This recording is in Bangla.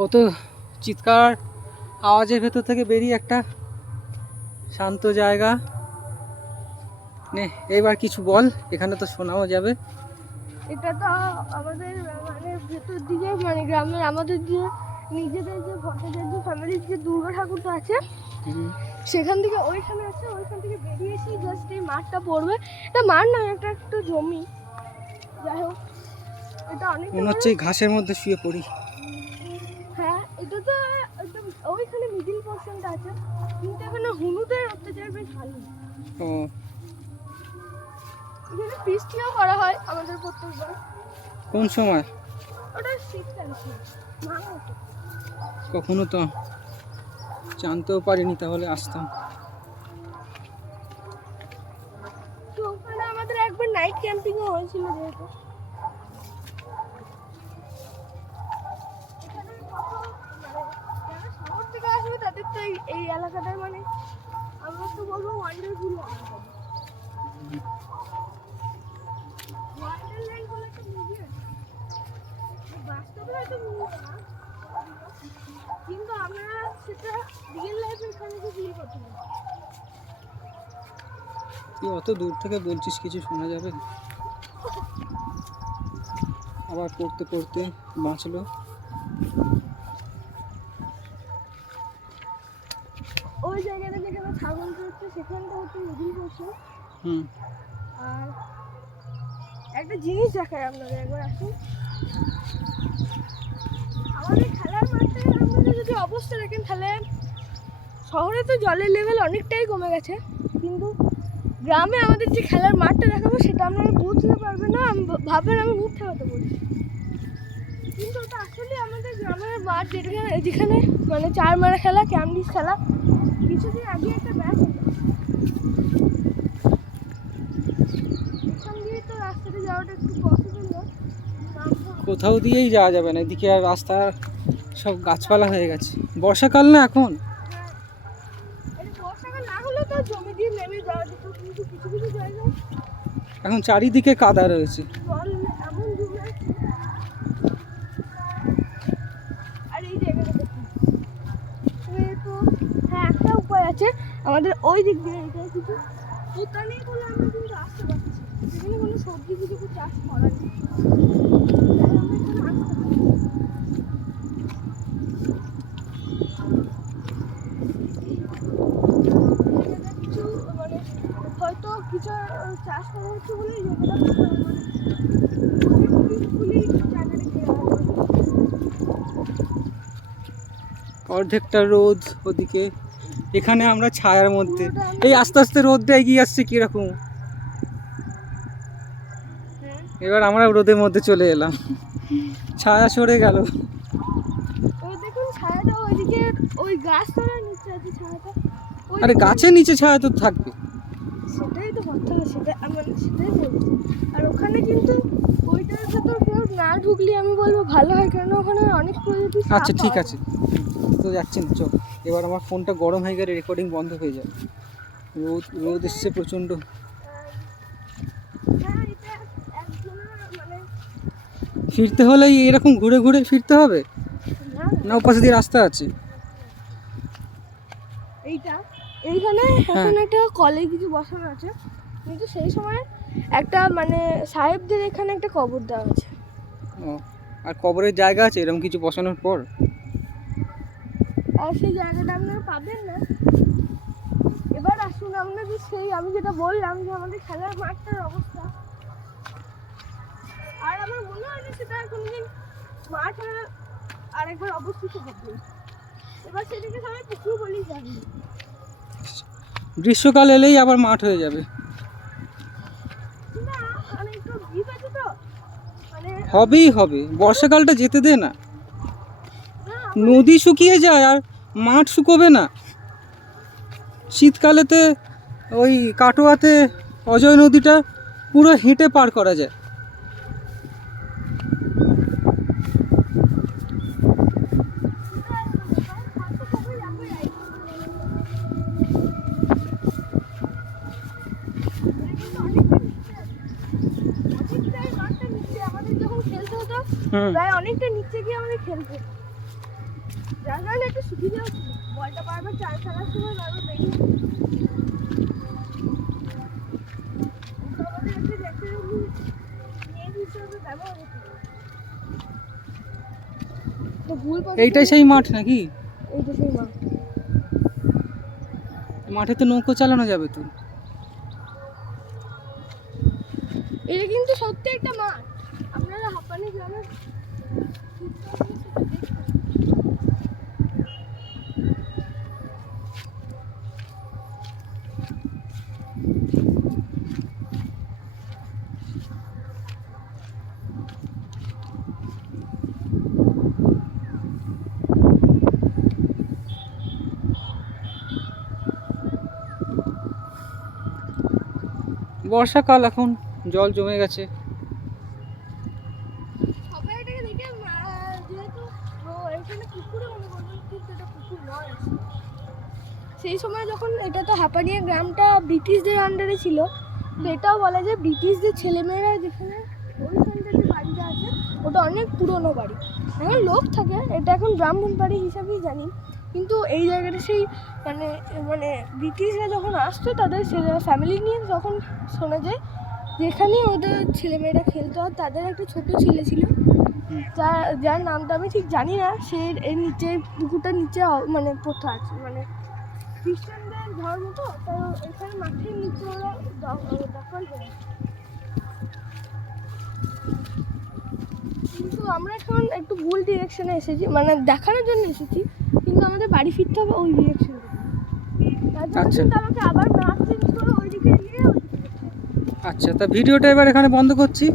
কত চিৎকার আওয়াজের ভেতর থেকে বেরিয়ে একটা শান্ত জায়গা। নে এবার কিছু বল, এখানে তো শোনাও যাবে। এটা তো আমাদের মানে ভেতর দিকে মানে গ্রামের আমাদের যে নিজেদের যে ভট্টাচার্য ফ্যামিলির যে দুর্গা ঠাকুরটা আছে সেখান থেকে ওইখানে আছে, ওইখান থেকে বেরিয়ে এসে জাস্ট এই মাঠটা পড়বে। এটা মাঠ নয়, এটা একটা জমি। যাই হোক, এটা অনেক মনে হচ্ছে এই ঘাসের মধ্যে শুয়ে পড়ি। হ্যাঁ, এটা তো একদম ওইখানে মিডিল পোর্শনটা আছে, কিন্তু এখানে হলুদের অত্যাচার বেশ ভালো। ও এখানে বৃষ্টিও করা হয় আমাদের প্রত্যেকবার। কোন সময়? ওটা শীতকাল ছিল, কখনো তো জানতেও পারিনি, তাহলে আসতাম। তো ওখানে আমাদের একবার নাইট ক্যাম্পিংও হয়েছিল। যেহেতু এখানে যারা শহর থেকে আসবে তাদের তো এই এলাকাটার মানে আমরা তো বলবো ওয়ান্ডারফুল এলাকা। ওয়ান্ডারল্যান্ড বলে একটা মুভি আছে, বাস্তবে হয়তো মুভি না, কিন্তু আমরা সেটা রিয়েল লাইফে এখানে ফিল করতে পারি। তুই অত দূর থেকে বলছিস, কিছু শোনা যাবে? আবার পড়তে পড়তে বাঁচলো। ওই জায়গাটা যেখানে ছাগল চড়ছে সেখানটা হচ্ছে মিডিল পোর্শন। আর একটা জিনিস দেখায় আপনাদের, একবার আসুন। আমাদের খেলার মাঠে আপনারা যদি অবস্থা দেখেন, তাহলে শহরে তো জলের লেভেল অনেকটাই কমে গেছে, কিন্তু গ্রামে আমাদের যে খেলার মাঠটা দেখাবো সেটা আপনারা বুঝতে পারবেন না। ভাববেন আমি মিথ্যা কথা বলছি, কিন্তু ওটা আসলে আমাদের গ্রামের মাঠ, যেখানে মানে 4 মারা খেলা, ক্যামডিস খেলা। কিছুদিন আগে একটা ম্যাচ হতো, এখান দিয়ে তো রাস্তাটা যাওয়াটা একটু পসিবল না। কোথাও দিয়েই যাওয়া যাবে না, এদিকে আর রাস্তা সব গাছপালা হয়ে গেছে। বর্ষাকাল না এখন? বর্ষাকাল না হলে তো জমি দিয়ে নেমে যাওয়া যেত, কিন্তু কিছু কিছু জায়গায় এখন চারিদিকে কাদা রয়েছে। জল এমন জমে আছে। আর এই জায়গাটা দেখুন, তো হ্যাঁ একটা উপায় আছে আমাদের ওই দিক দিয়ে, এটা কিছু ওটা নেই বলে আমরা কিন্তু আসতে পারছি। সেখানে কোনো সবজি কিছু চাষ করা নেই, আমরা এখানে আসতে পারি। কিছু মানে হয়তো কিছু চাষ করা হচ্ছে বলেই অর্ধেকটা রোদ ওদিকে, এখানে আমরা ছায়ার মধ্যে। এই আস্তে আস্তে রোদটা এগিয়ে আসছে কিরকম। এবার আমরা রোদের মধ্যে চলে এলাম, ছায়া সরে গেল। দেখুন ছায়াটা ওইদিকে, ওই গাছতলার নিচে আছে ছায়াটা। আরে গাছের নিচে ছায়া তো থাকবে। সেটাই তো কথা, সেটাই বলছি। আর ওখানে কিন্তু ওইটার ভেতর কেউ না ঢুকলে আমি বলবো ভালো হয়, কারণ ওখানে অনেক প্রজাতির সাপ। আচ্ছা ঠিক আছে, তো যাচ্ছি না, চল। এবার আমার ফোনটা গরম হয়ে গেলে রেকর্ডিং বন্ধ হয়ে যাবে। রোদ এসছে প্রচণ্ড। ফিরতে হলে এরকম ঘুরে ঘুরে ফিরতে হবে না? ওপাশে দিয়ে রাস্তা আছে। এইখানে এখন একটা কলেজ কিছু বসানো আছে, কিন্তু সেই সময় একটা মানে সাহেবদের এখানে একটা কবর দেওয়া আছে। ও, আর কবরের জায়গা আছে এরকম কিছু বসানোর পর? আর সেই জায়গাটা আপনারা পাবেন না। এবার আসুন আপনাদের সেই আমি যেটা বললাম যে আমাদের খেলার মাঠটার অবস্থা, আর আমার মনে হয় না সেটা কোনোদিন মাঠ আরেকবার অবস্থিত হবে। এবার সেটাকে সবাই পুকুর বলেই জানি। গ্রীষ্মকাল এলেই আবার মাঠ হয়ে যাবে। না মানে একটু ভিড় আছে তো, মানে হবেই হবে, বর্ষাকালটা যেতে দে না। নদী শুকিয়ে যায় আর মাঠ শুকোবে না। শীতকালেতে ওই কাটোয়াতে অজয় নদীটা পুরো হেঁটে পার করা যায়। প্রায় অনেকটা নিচে গিয়ে আমাদের খেলতে। যার কারণে একটু সুবিধা হচ্ছে, বলটা বারবার চাল চালার সময় বারবার বেরিয়ে আমাদের একটা রেস্টুরেন্ট নিয়ে হিসেবে ব্যবহার হচ্ছে। তো ভুল এইটাই সেই মাঠ নাকি? এইটা সেই মাঠ। মাঠে তো নৌকো চালানো যাবে তো। এটা কিন্তু সত্যি একটা মাঠ, আপনারা হাঁপানি গ্রামে বর্ষাকাল, এখন জল জমে গেছে। সবাই এটাকে দেখে যেহেতু এখানে পুকুরে মনে করবেন, কিন্তু এটা পুকুর নয় আসলে। সেই সময় যখন এটা তো হাঁপানিয়া গ্রামটা ব্রিটিশদের আন্ডারে ছিল, তো এটাও বলা যায় ব্রিটিশদের ছেলেমেয়েরা যেখানে ওইখানটা যে বাড়িটা আছে ওটা অনেক পুরনো বাড়ি, এখন লোক থাকে, এটা এখন ব্রাহ্মণ বাড়ি হিসাবেই জানি। কিন্তু এই জায়গাটা সেই মানে মানে ব্রিটিশরা যখন আসতো তাদের ফ্যামিলি নিয়ে, যখন শোনা যায় যেখানে ওদের ছেলেমেয়েরা খেলতো, আর তাদের একটা ছোট ছেলে ছিল যার নামটা আমি ঠিক জানি না, সে এর নিচে পুকুরটার নিচে মানে পোতা আছে, মানে খ্রিস্টানদের ধর্ম তো, তাই এখানে মাঠের নিচে ওরা দখল করে। কিন্তু আমরা এখন একটু ভুল ডিরেকশনে এসেছি, মানে দেখানোর জন্য এসেছি, কিন্তু আমাদের বাড়ি ফিরতে হবে ওই ডিরেকশনে। তার জন্য আচ্ছা। কিন্তু আমাকে আবার মাঠ চেঞ্জ করে ওইদিকে গিয়ে আচ্ছা, তা ভিডিওটা এবার এখানে বন্ধ করছি।